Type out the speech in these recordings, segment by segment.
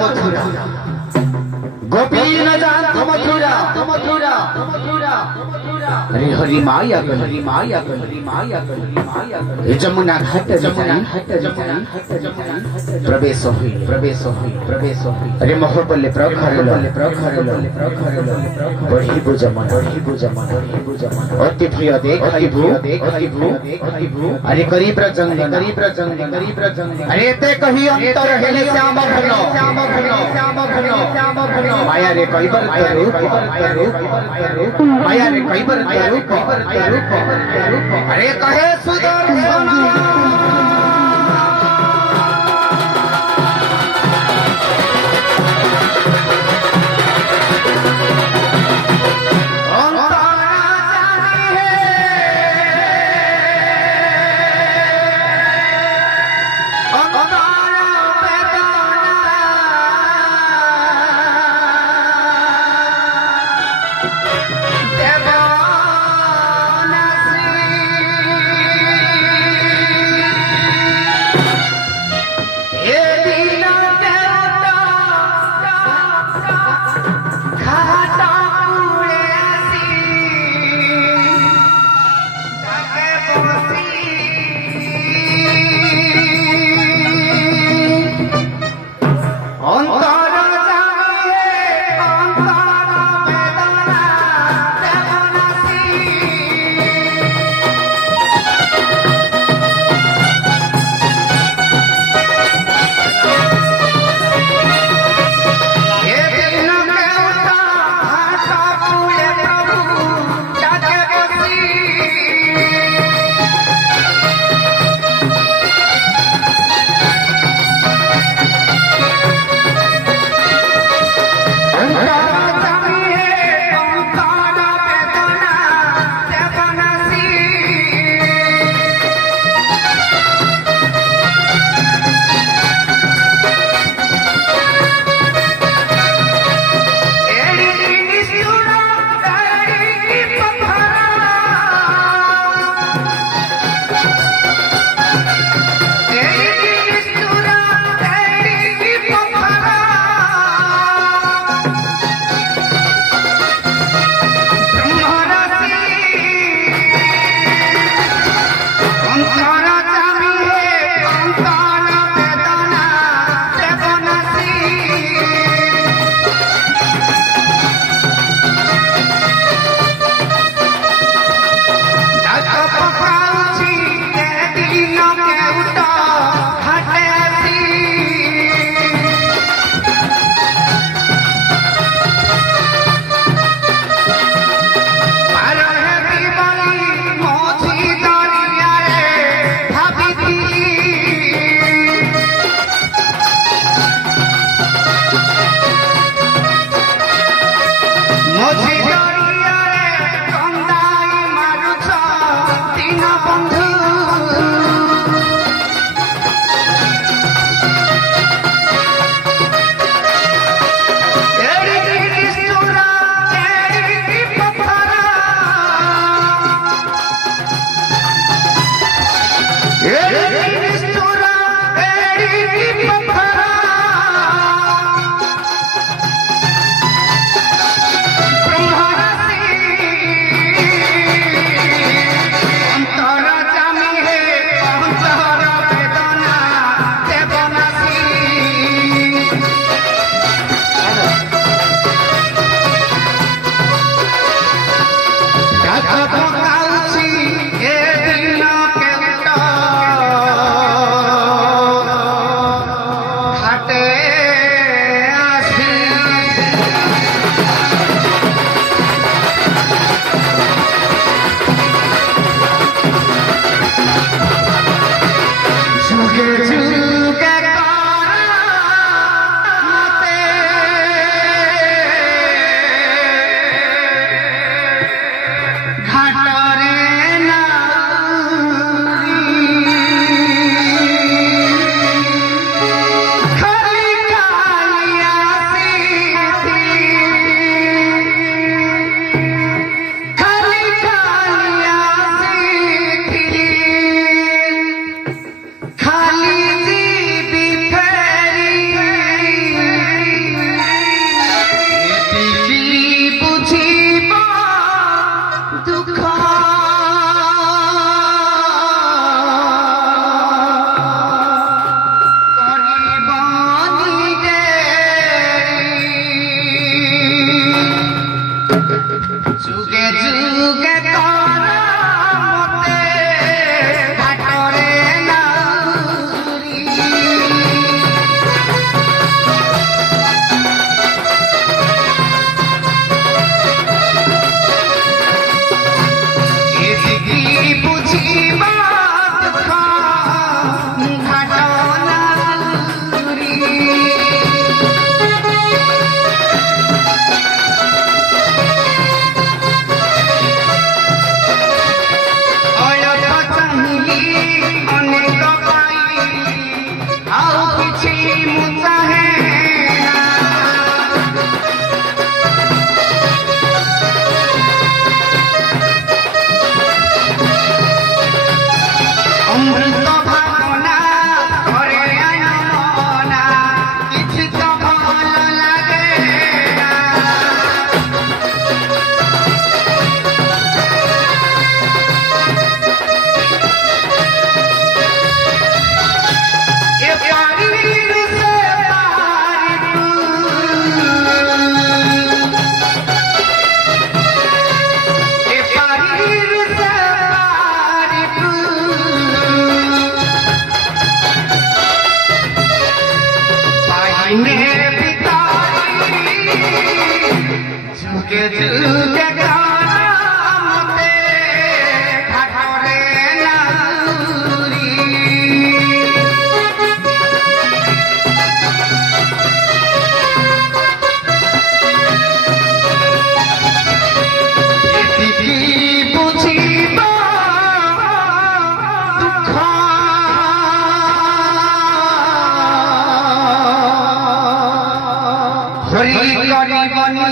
मथुरा गोपी न जानत मथुरा मथुरा अरे हरि माया जमुना घाट प्रवेश हुई अरे मोहबल्ले प्रखरल बढ़ी बुझमन अति प्रिय देख अरे करीब रजंग अरे ते कही अंतर हेले श्याम भनो माया रे कईबर माया रे कईबर अरे कहे सुदर्शन আইনে পিতারি যুগে যুগে গ্রামতে ঠাকুরে নাউরি বুঝিব দুঃখ হরি করিবনি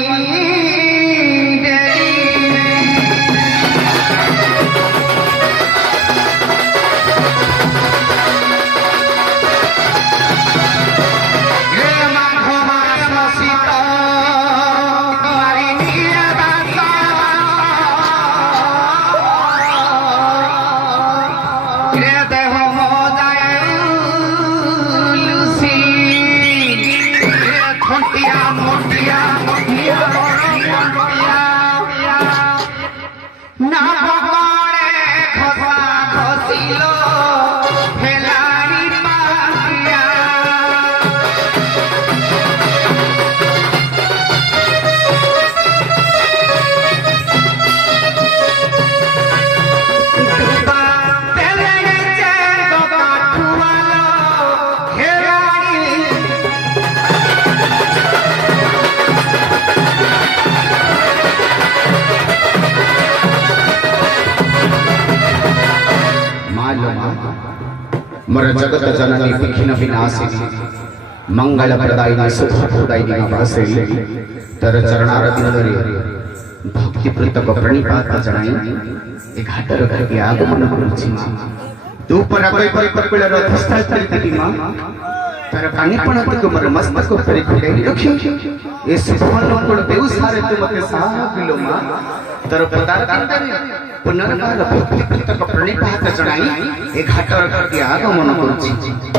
मर जगत जननी विघ्न विनाशिनी मंगल प्रदायिनी सुख प्रदायिनी नमस्ते तर चरणारविंदरे भक्ति पूर्वक प्रणिपात जणाई ए घाटर घरके आगमन करुछि तू पर कोई कपिल रथस्थल करिति मां तर कानिपणतक मर मस्तक परि खुडाई रखी ए सुफल कोड बेउसारे तू मते सागिलो मां तर पदार्थ पुनर्काल भक्ति पूर्वक प्रणिपात जणाई ए घाटर घरके आगमन करुछि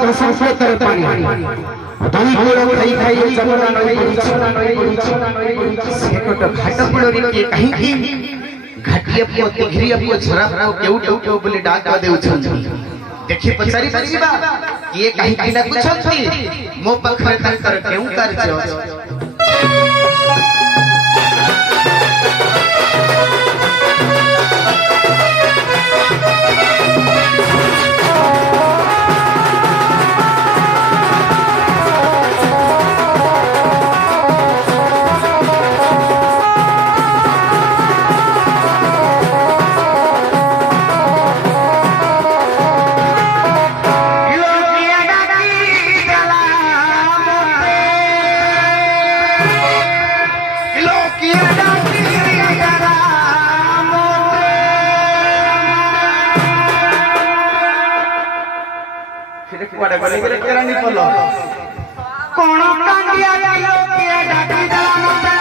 तो संकेत रे पानी दुई गोड़ खाई खाई जमुना नई से कोट घाट पड़ोरी के कहीं की घाटिया पो तिघरिया पो झरा को केउट बोली डाक देउ छंती देखि पछारी परिबा ये कहीं की ना कुछ छंती मो पखरे कर केउ कार्य कोण कांडिया के डाकी दला